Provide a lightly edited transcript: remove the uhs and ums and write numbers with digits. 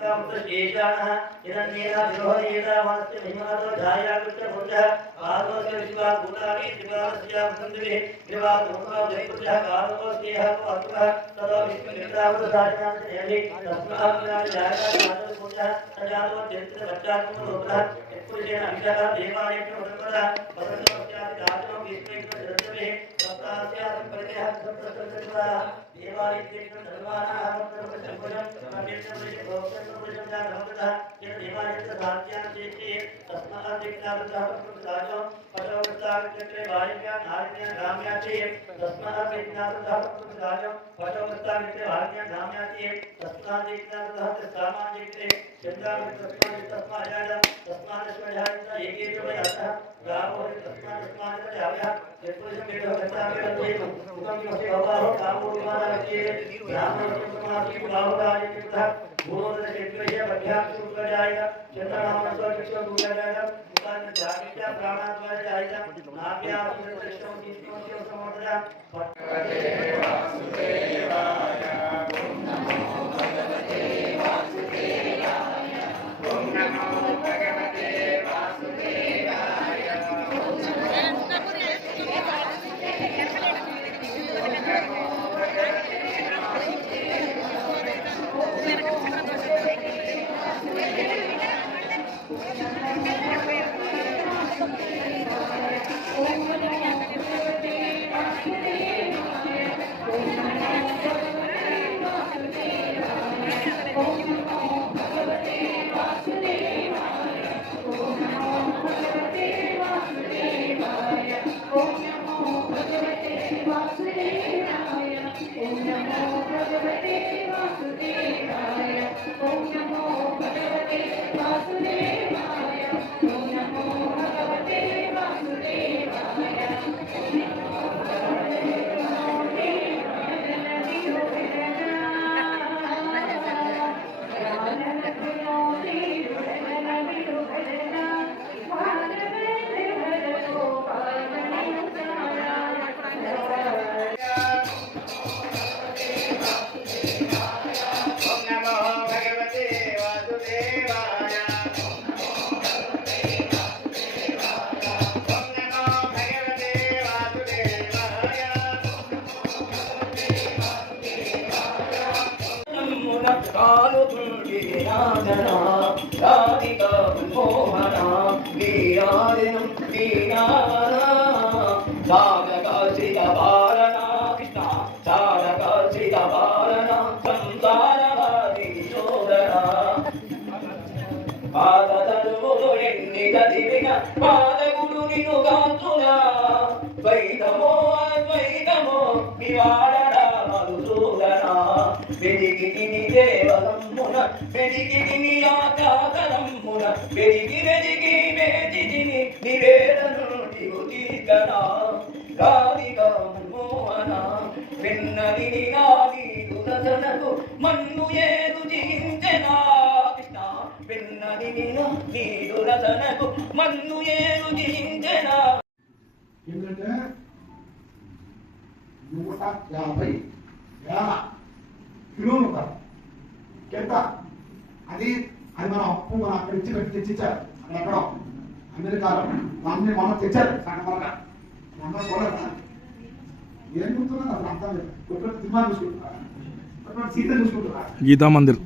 शेषाणः हिरण्येन विरोहयेन वास्य महिमातो जायाकृत्य पुत्रः आदोस्य विश्वा भूतानि त्रिपादस्य वसन्तिभिः त्रिवादमुखो जयपुत्रः कालोस्येह पौत्रः ततो विश्वनिर्दावृतसाजनानि तस्मात् जायकामातो पुत्रः सजातो चरित्रपश्चात्मरूपः यत्पुरुषेण अभिषः देवालयस्य उदकरः वसन्तोस्यादि राजो विश्वैकजरजभिः सप्तास्यादि परिदेहः सप्तसर्गस्वरः देवालयस्य धर्माणाः वक्रवचम्बुजं प्रमेन्द्रपुरुषे भोक्तपुरुषं जानवतः यत् देवालयस्य साध्यान् चेति तस्मात् दिक्नादः प्रसादो पटवृत्ताचक्रे वायुव्या नारिण्या ग्राम्या चेत् तस्मात् दिक्नादः प्रसादो पटवृत्ताचक्रे वायुव्या ग्राम्या चेत् तस्मात् दिक्नादः सामाजिके चन्द्रावृत्तस्मात् तस्मात् एकेभ्यः गावो तस्मात् जाव्यः यत्पुरुषं वेदो गच्छामि मुखं किमपि भवतो कामो विमानस्य ब्राह्मणसमाधि बाहुरायितः भूतदेवस्य बध्यासुरजाय चन्द्रनामस्व कृष्णभूतजाय मुखान् जागृत्य प्राणाद्वार जाय नाभ्यासुरकृष्णं कृष्णस्य समोदया भगवते वासुदेवाय ओम नमो भगवते वासुदेवाय ओम नमो भगवते वासुदेवाय పాదగుడు నిను గాంతునా ద్వైతమో అద్వైతమో వివాడడా మధుసూదనా వెదిగిని దేవలమ్మున వెదిగిని ఆకాశలమ్మున వెదిగి వేదిని నివేదను దిగుతీగనా రాధికా మోహన విన్నది నాది దుదనకు మన్ను ఏదు జీంచెనా కృష్ణ విన్నది నీ దుదనకు మన్ను ఏదు జీంచెనా ఏంటంటే 150 వేల కిలోమీటర్ ఎంత అది మనం అప్పు మనం అక్కడ ఇచ్చి పెట్టి తెచ్చిచ్చారు అక్కడ ఎక్కడో అమెరికాలో దాన్ని మనం తెచ్చారు సగమరగా మనం కూడా ఏం గుర్తున్నా అసలు అర్థం లేదు సినిమా చూసుకుంటున్నా సీత చూసుకుంటున్నా గీతా మందిర్